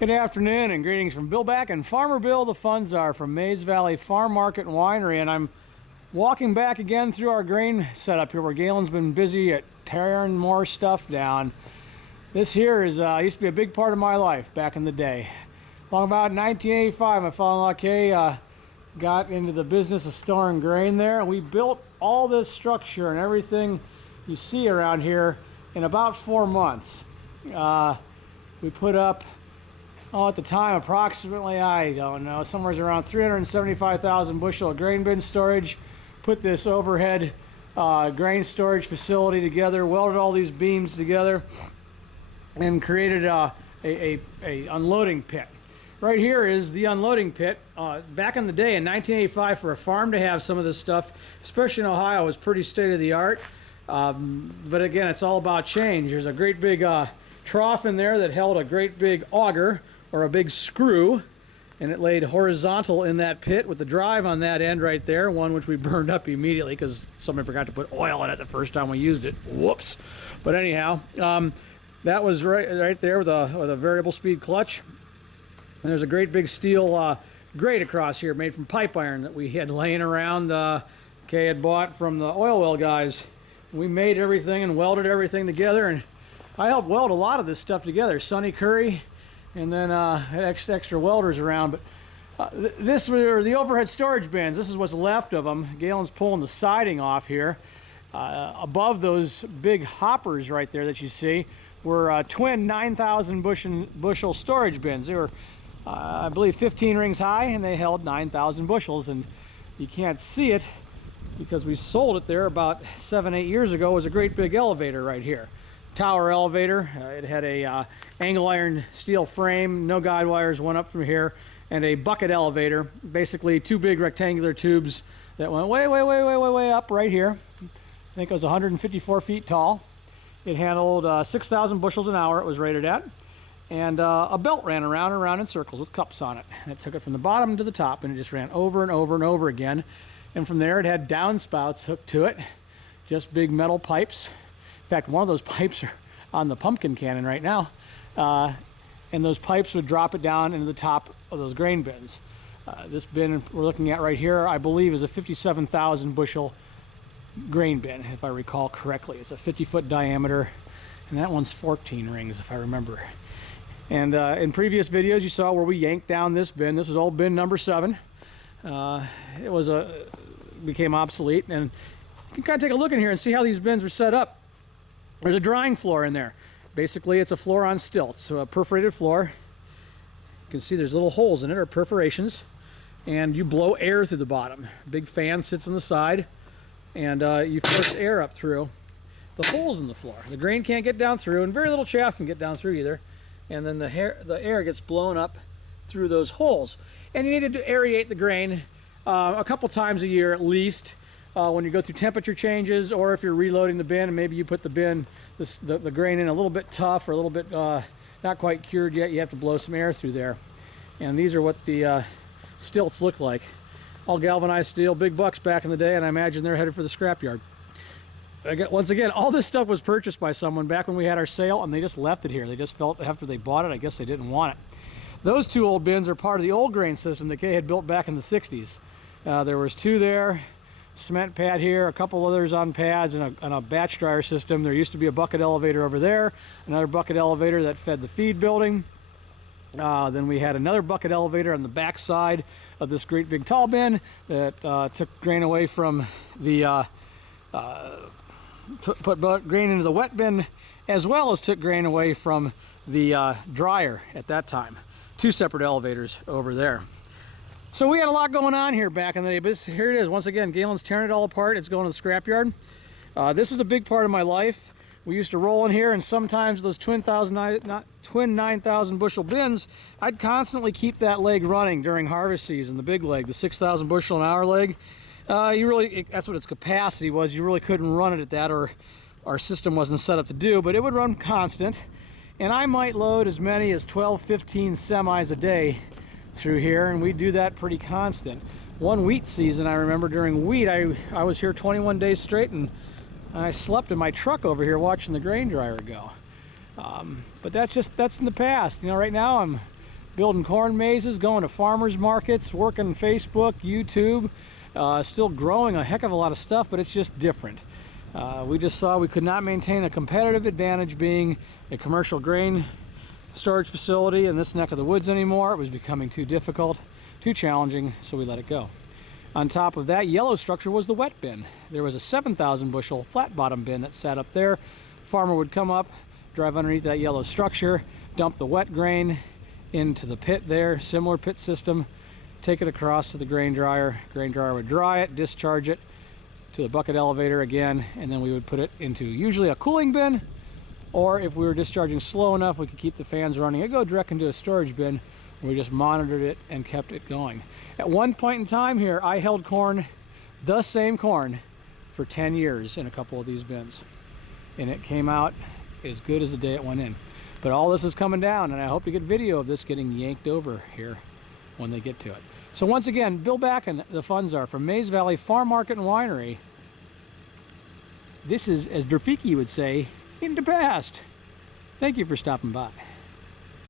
Good afternoon and greetings from Bill Back and Farmer Bill the Funzar from Mays Valley Farm Market and Winery, and I'm walking back again through our grain setup here where Galen's been busy at tearing more stuff down. This here is used to be a big part of my life back in the day. Along about 1985, my father-in-law Kay got into the business of storing grain there, and we built all this structure and everything you see around here in about 4 months. We put up, at the time, approximately, I don't know, somewhere around 375,000 bushel of grain bin storage. Put this overhead grain storage facility together, welded all these beams together, and created a unloading pit. Right here is the unloading pit. Back in the day, in 1985, for a farm to have some of this stuff, especially in Ohio, was pretty state-of-the-art. But again, it's all about change. There's a great big trough in there that held a great big auger, or a big screw, and it laid horizontal in that pit with the drive on that end right there, one which we burned up immediately because somebody forgot to put oil in it the first time we used it. Whoops. But anyhow, that was right there with a variable speed clutch. And there's a great big steel grate across here made from pipe iron that we had laying around. Kay had bought from the oil well guys. We made everything and welded everything together, and I helped weld a lot of this stuff together. Sonny Curry, and then had extra welders around. But this were the overhead storage bins. This is what's left of them. Galen's pulling the siding off here. Above those big hoppers right there that you see were twin 9,000 bushel storage bins. They were, I believe, 15 rings high, and they held 9,000 bushels. And you can't see it because we sold it there about 7-8 years ago. It was a great big elevator right here. Tower elevator. It had a angle iron steel frame, no guide wires went up from here, and a bucket elevator, basically two big rectangular tubes that went way up right here. I think it was 154 feet tall. It handled 6,000 bushels an hour it was rated at, and a belt ran around and around in circles with cups on it. And it took it from the bottom to the top, and it just ran over and over and over again. And from there it had downspouts hooked to it, just big metal pipes. In fact, one of those pipes are on the pumpkin cannon right now, and those pipes would drop it down into the top of those grain bins. This bin we're looking at right here, I believe, is a 57,000 bushel grain bin, if I recall correctly. It's a 50-foot diameter, and that one's 14 rings, if I remember. And in previous videos, you saw where we yanked down this bin. This is old bin number 7. It became obsolete, and you can kind of take a look in here and see how these bins were set up. There's a drying floor in there. Basically, it's a floor on stilts, so a perforated floor. You can see there's little holes in it, or perforations, and you blow air through the bottom. Big fan sits on the side, and you force air up through the holes in the floor. The grain can't get down through, and very little chaff can get down through either. And then the air gets blown up through those holes. And you need to aerate the grain a couple times a year at least. When you go through temperature changes, or if you're reloading the bin and maybe you put the bin, the grain in a little bit tough or a little bit not quite cured yet, you have to blow some air through there. And these are what the stilts look like. All galvanized steel, big bucks back in the day, and I imagine they're headed for the scrapyard. Once again, all this stuff was purchased by someone back when we had our sale, and they just left it here. They just felt after they bought it, I guess they didn't want it. Those two old bins are part of the old grain system that Kay had built back in the 60s. There was 2 there. Cement pad here, a couple others on pads, and a batch dryer system. There used to be a bucket elevator over there, another bucket elevator that fed the feed building. Then we had another bucket elevator on the back side of this great big tall bin that took grain away from the put grain into the wet bin, as well as took grain away from the dryer at that time. 2 separate elevators over there. So we had a lot going on here back in the day, but here it is. Once again, Galen's tearing it all apart. It's going to the scrapyard. This is a big part of my life. We used to roll in here, and sometimes those twin 9,000 bushel bins, I'd constantly keep that leg running during harvest season, the big leg, the 6,000 bushel an hour leg. That's what its capacity was. You really couldn't run it at that, or our system wasn't set up to do, but it would run constant. And I might load as many as 12, 15 semis a day through here, and we do that pretty constant. One wheat season, I remember during wheat, I was here 21 days straight, and I slept in my truck over here watching the grain dryer go. But that's in the past. You know, right now I'm building corn mazes, going to farmers markets, working Facebook, YouTube, still growing a heck of a lot of stuff, but it's just different. We just saw we could not maintain a competitive advantage being a commercial grain storage facility in this neck of the woods anymore. It was becoming too difficult, too challenging, so we let it go. On top of that yellow structure was the wet bin. There was a 7,000 bushel flat bottom bin that sat up there. Farmer would come up, drive underneath that yellow structure, dump the wet grain into the pit there, similar pit system, take it across to the grain dryer. Grain dryer would dry it, discharge it to the bucket elevator again, and then we would put it into usually a cooling bin, or if we were discharging slow enough we could keep the fans running, it'd go direct into a storage bin. We just monitored it and kept it going. At one point in time here, I held corn, the same corn, for 10 years in a couple of these bins. And it came out as good as the day it went in. But all this is coming down, and I hope you get video of this getting yanked over here when they get to it. So once again, Bill Back and the funds are from Mays Valley Farm Market and Winery. This is, as Durfiki would say, in the past. Thank you for stopping by.